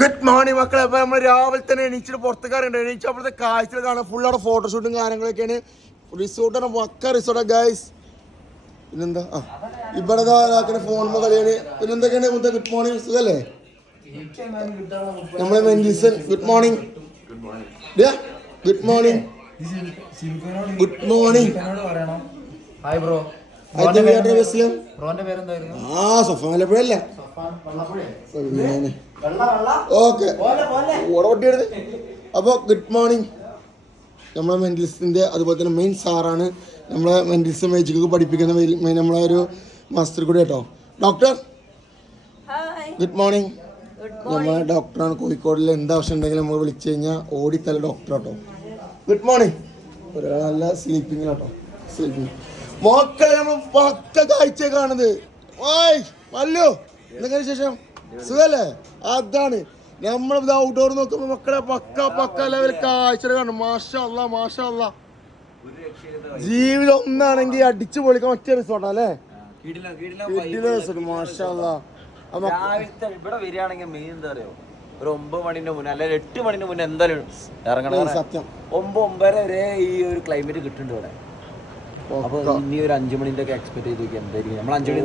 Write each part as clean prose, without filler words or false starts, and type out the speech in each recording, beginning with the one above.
Good morning മക്കളെ. അപ്പൊ നമ്മൾ രാവിലെ തന്നെ എണീച്ചിട്ട് പുറത്തേക്കാറുണ്ട്. എണീച്ച് അപ്പോഴത്തെ കാഴ്ചകൾ കാണാൻ ഫുൾ അവിടെ ഫോട്ടോഷൂട്ടും കാര്യങ്ങളൊക്കെയാണ്. റിസോർട്ടാണ്, പക്ക റിസോർട്ടാണ് ഗൈസ്. പിന്നെന്താ ഇവിടെ ഫോണിൽ കളിയാണ്. പിന്നെന്തൊക്കെയാണ് ഗുഡ് മോർണിംഗ് സുഖല്ലേ നമ്മളെ Mendelson. Good morning good morning good morning. Hi bro. സൊഫാലപ്പുഴല്ല. ഓക്കെ അപ്പോൾ ഗുഡ് മോർണിംഗ്. നമ്മളെ മെന്റലിസ്റ്റിന്റെ അതുപോലെ തന്നെ മെയിൻ സാറാണ് നമ്മളെ മെന്റലിസ്റ്റ് മേജിക്കൊക്കെ പഠിപ്പിക്കുന്ന നമ്മളെ ഒരു മാസ്റ്റർ കൂടി കേട്ടോ. Doctor good morning. നമ്മളെ ഡോക്ടറാണ് കോഴിക്കോടിൽ. എന്താവശ്യം ഉണ്ടെങ്കിലും നമ്മൾ വിളിച്ചു കഴിഞ്ഞാൽ ഓടിത്തല ഡോക്ടർ കേട്ടോ. Good morning. ഒരാൾ നല്ല സ്ലീപ്പിങ്ങിലാട്ടോ. സ്ലീപ്പിങ് മക്കളെ നമ്മൾ പക്ക കാഴ്ച കാണുന്നത്. ഓയ് മല്ലു എന്തൊക്കെയാണ് ശേഷം സുഖല്ലേ? അതാണ് നമ്മൾ ഔട്ട്ഡോർ നോക്കുമ്പോൾ മക്കളെ പക്ക ലെവൽ കാഴ്ചകൾ കാണും. മാഷാ അല്ലാ മാഷാ അല്ലാ. ജീവിതം ഒന്നാണെങ്കിൽ അടിച്ചു പൊളിക്കാൻ ഒറ്റ റിസോർട്ടാ അല്ലേ? മാഷാ അല്ലാ. ഇവിടെ വരികയാണെങ്കിൽ മെയിൻ എന്താ അറിയോ, ഒരു 9 മണിന്റെ മുന്നേ അല്ലെങ്കിൽ 8 മണിന്റെ മുന്നേ എന്തായാലും ഇറങ്ങണം. സത്യം 9-9:30 വരെ ഈ ഒരു ക്ലൈമറ്റ് കിട്ടുന്നുണ്ട് ഇവിടെ. അപ്പൊ ഇനി ഒരു 5 മണിന്റെ ഒക്കെ എക്സ്പെക്ട് ചെയ്ത് നോക്കി എന്തായിരിക്കും. നമ്മൾ 5 മണി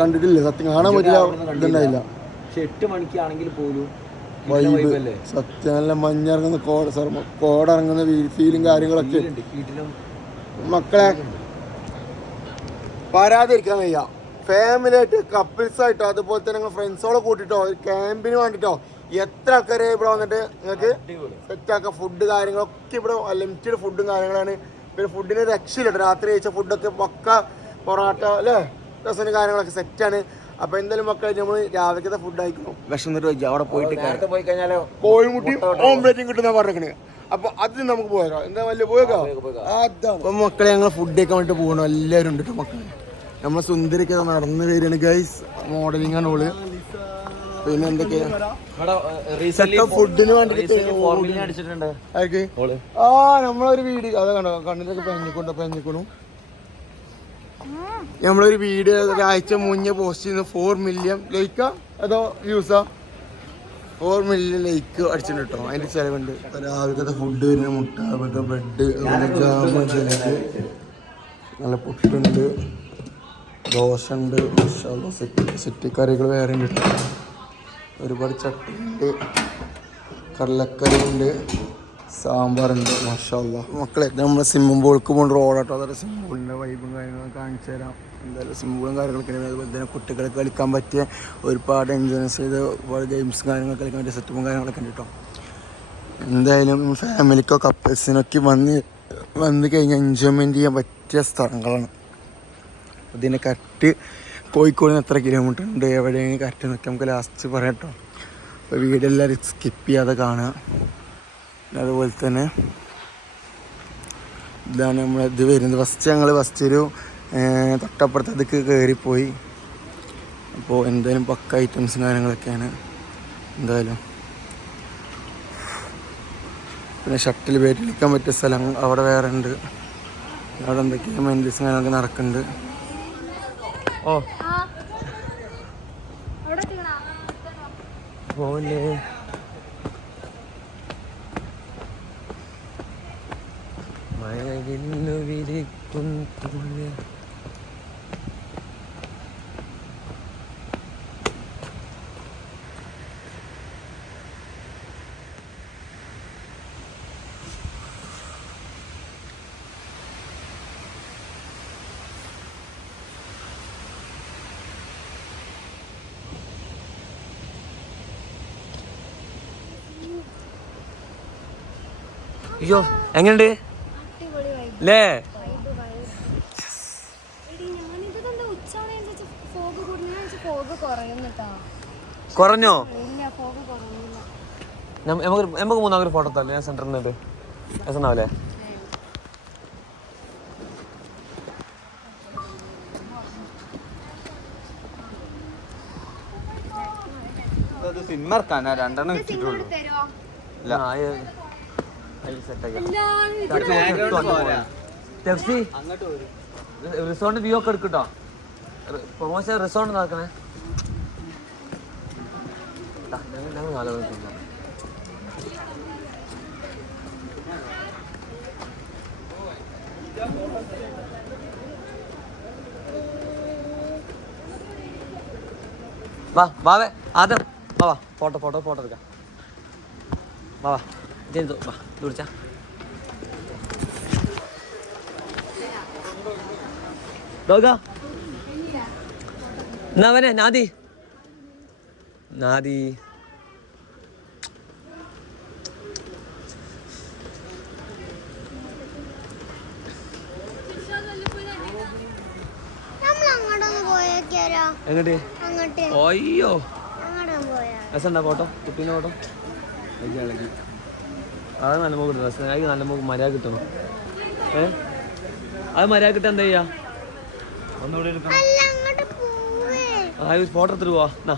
കണ്ടിട്ടില്ല സത്യം, കാണാൻ പറ്റില്ല. പക്ഷെ 8 മണിക്കാണെങ്കിൽ പോലും സത്യം നല്ല മഞ്ഞിറങ്ങുന്ന കോടിറങ്ങുന്ന ഫീലും കാര്യങ്ങളൊക്കെ മക്കളെ പരാതിരിക്കാൻ വയ്യ. ഫാമിലി ആയിട്ട് കപ്പിൾസ് ആയിട്ടോ അതുപോലെ തന്നെ നിങ്ങൾ ഫ്രണ്ട്സോളെ കൂട്ടിട്ടോ ക്യാമ്പിന് വേണ്ടിട്ടോ എത്ര ആൾക്കാരെ ഇവിടെ വന്നിട്ട് നിങ്ങൾക്ക് സെറ്റാക്കാം. ഫുഡ് കാര്യങ്ങളൊക്കെ ഇവിടെ ലിമിറ്റഡ് ഫുഡും കാര്യങ്ങളാണ്. പിന്നെ ഫുഡിന് രക്ഷയില്ല. രാത്രി കഴിച്ച ഫുഡൊക്കെ പക്ക പൊറോട്ട അല്ലേ രസന് കാര്യങ്ങളൊക്കെ സെറ്റാണ്. അപ്പൊ എന്തായാലും മക്കളെ നമ്മൾ രാവിലത്തെ ഫുഡ് ആയിരിക്കണം. വിശന്നിട്ട് വെച്ചാൽ അവിടെ പോയിട്ട് പോയി കഴിഞ്ഞാലോ കോഴിമുട്ടിയും ഓംപ്ലേറ്റും കിട്ടുന്ന പറഞ്ഞേ. അപ്പൊ അത് നമുക്ക് പോയേക്കാം. എന്താ വലിയ പോയേക്കാം. അതാണ് അപ്പൊ മക്കളെ ഞങ്ങൾ ഫുഡ് കഴിക്കാൻ വേണ്ടിട്ട് പോകണം. എല്ലാവരും ഉണ്ട് കേട്ടോ മക്കളെ. നമ്മളെ സുന്ദരിക്ക് നടന്നു വരികയാണ് ഗൈസ്. മോഡലിംഗ് ആണ് ഓള്. പിന്നെ എന്തൊക്കെയാ ഫുഡിന് വേണ്ടിട്ട് നമ്മളൊരു വീഡിയോ അത് കണ്ടോ കണ്ണിലൊക്കെ പെഞ്ഞിക്കണു. നമ്മളൊരു വീഡിയോ ഒരാഴ്ച മുന്നേ പോസ്റ്റ് ചെയ്യുന്ന 4 മില്യൺ ലൈക്കാ അതോ വ്യൂസാ 4 മില്യൺ ലൈക്ക് അടിച്ചിട്ടുണ്ട് കേട്ടോ. അതിന്റെ ചിലവുണ്ട്. രാവിലത്തെ ഫുഡ് വരുന്ന മുട്ട അതുപോലത്തെ ബ്രെഡ് നല്ല പുട്ടുണ്ട്, ദോശ ഉണ്ട്, സെറ്റ് കറികൾ വേറെ ഉണ്ട് കേട്ടോ. ഒരുപാട് ചട്ടിയുണ്ട്, കടലക്കറി ഉണ്ട്, സാമ്പാറുണ്ട്. മാഷാ അല്ലാഹ്. മക്കളെ നമ്മളെ സ്വിമ്മിംഗ് പൂൾക്ക് പോകുന്ന റോഡാട്ടോ. അതൊരു സ്വിമ്മിംഗ് പൂളിൻ്റെ വൈബും കാര്യങ്ങളും കാണിച്ചു തരാം. എന്തായാലും സ്വിമ്മിംഗ് പൂളും കാര്യങ്ങളൊക്കെ അതുപോലെ തന്നെ കുട്ടികൾക്ക് കളിക്കാൻ പറ്റിയ ഒരുപാട് എൻജോയ്മെൻറ്റ്സ് ചെയ്ത് ഒരുപാട് ഗെയിംസ് കാര്യങ്ങൾ കളിക്കാൻ പറ്റിയ സെറ്റപ്പും കാര്യങ്ങളൊക്കെ ഉണ്ട് കേട്ടോ. എന്തായാലും ഫാമിലിക്കോ കപ്പിൾസിനൊക്കെ വന്ന് കഴിഞ്ഞാൽ എൻജോയ്മെൻറ്റ് ചെയ്യാൻ പറ്റിയ സ്ഥലങ്ങളാണ്. അതിന് കറക്റ്റ് കോഴിക്കോട് നിന്ന് എത്ര കിലോമീറ്റർ ഉണ്ട് എവിടെയാണ് കറക്റ്റ് എന്നൊക്കെ നമുക്ക് ലാസ്റ്റ് പറയാം കേട്ടോ. അപ്പോൾ വീഡിയോ എല്ലാവരും സ്കിപ്പ് ചെയ്യാതെ കാണുക. അതുപോലെ തന്നെ ഇതാണ് ഇത് വരുന്നത്. ഫസ്റ്റ് ഒരു തൊട്ടപ്പുറത്തേക്ക് കയറിപ്പോയി. അപ്പോൾ എന്തായാലും പക്ക ഐറ്റംസും കാര്യങ്ങളൊക്കെയാണ്. എന്തായാലും പിന്നെ ഷട്ടിൽ ബാറ്റ് കളിക്കാൻ പറ്റിയ സ്ഥലം അവിടെ വേറെ ഉണ്ട്. അവിടെ എന്തൊക്കെയാണ് മെന്റൽസും കാര്യങ്ങളൊക്കെ നടക്കുന്നുണ്ട്. ഓ പോലെ മഴവില്ലു വിരിക്കുന്നു. അയ്യോ എങ്ങനെയുണ്ട് അല്ലേ? കുറഞ്ഞോ? നമുക്ക് മൂന്നാമൊരു ഫോട്ടോ തല്ലേ ഞാൻ സെന്ററിൽ നിന്നിട്ട് രസണ്ടാവല്ലേ? സിനിമർക്കാനാ 2 എണ്ണം വെച്ചിട്ടുള്ളൂ. റിസോർട്ട് വ്യൂ ഒക്കെ എടുക്കട്ടോ. പ്രൊമോഷൻ റിസോർട്ട് നടക്കണേ. ഞങ്ങൾ 4 മണിക്ക് തിന്നാം. വാവേ ആദ്യം വാ ഫോട്ടോ എടുക്കാം. വാ ജനിതോ വാ വിളിച്ചാ എന്നാവനെ നാദി എങ്ങോട്ട് അയ്യോ രസമുണ്ടാ ഫോട്ടോ കുട്ടീൻ്റെ ഫോട്ടോ ഇളകി അത് നല്ല മുഖം കിട്ടും രസം അത് നല്ല മുഖം മര്യാദ കിട്ടണം അത് മര്യാദ കിട്ടാൻ എന്താ ചെയ്യാ ഒന്നുകൂടി എടുക്കണം ഫോട്ടോ എടുത്തിട്ട് പോവാ എന്നാ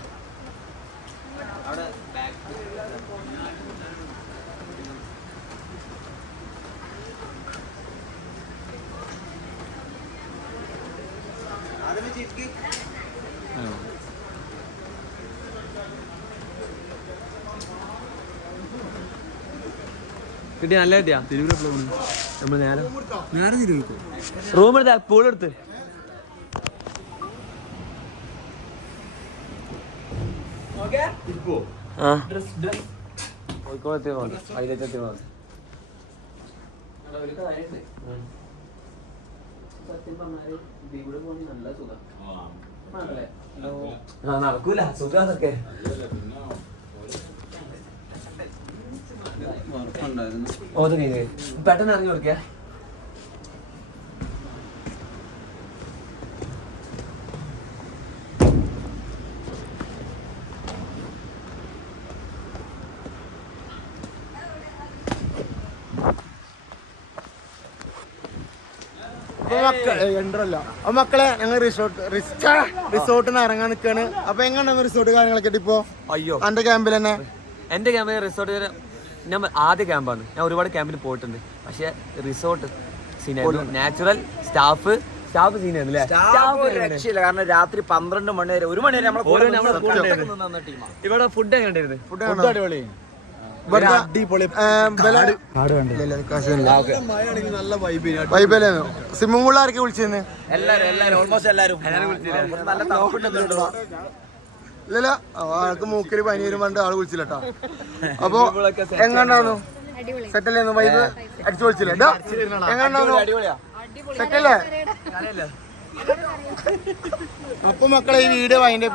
കിട്ടിയ നല്ല കിട്ടിയാ നമ്മൾ നേരെ റൂം എടുത്താ പൂളെടുത്ത് കോഴിക്കോട് എത്തിയ അതിലെത്തി നടക്കൂല സുഖാന്നൊക്കെ പെട്ടെന്ന് ഇറങ്ങി കൊടുക്ക മക്കളെ ഞങ്ങൾ റിസോർട്ടിൽ നിന്ന് ഇറങ്ങാൻ നിൽക്കാണ്. അപ്പൊ എങ്ങനെയാണ് റിസോർട്ട് കാര്യങ്ങളൊക്കെ ഇപ്പൊ? അയ്യോ എന്റെ ക്യാമ്പിൽ തന്നെ എന്റെ ക്യാമ്പിൽ റിസോർട്ട് ഞാൻ ആദ്യ ക്യാമ്പാണ്. ഞാൻ ഒരുപാട് ക്യാമ്പിൽ പോയിട്ടുണ്ട്. പക്ഷെ റിസോർട്ട് സീനായിരുന്നു. നാച്ചുറൽ സ്റ്റാഫ് സീനായിരുന്നു. കാരണം രാത്രി 12 മണി വരെ 1 മണി വരെ ഇവിടെ ഫുഡ് എങ്ങനെ ഉണ്ടായിരുന്നു? സ്വിമ്മിംഗ് പൂളിൽ ആരൊക്കെ വിളിച്ചിരുന്നു? ഇല്ലല്ല ആൾക്ക് മൂക്കില് പനി വരും പണ്ട് ആള് വിളിച്ചില്ലട്ടോ. അപ്പൊ എങ്ങാണ്ടാന്നു സെറ്റല്ലേ? വൈബ് അടിച്ചു വിളിച്ചില്ല എങ്ങാണ്ടാന്നു സെറ്റല്ലേ? അപ്പൊ മക്കളെ ഈ വീഡിയോ അതിന്റെ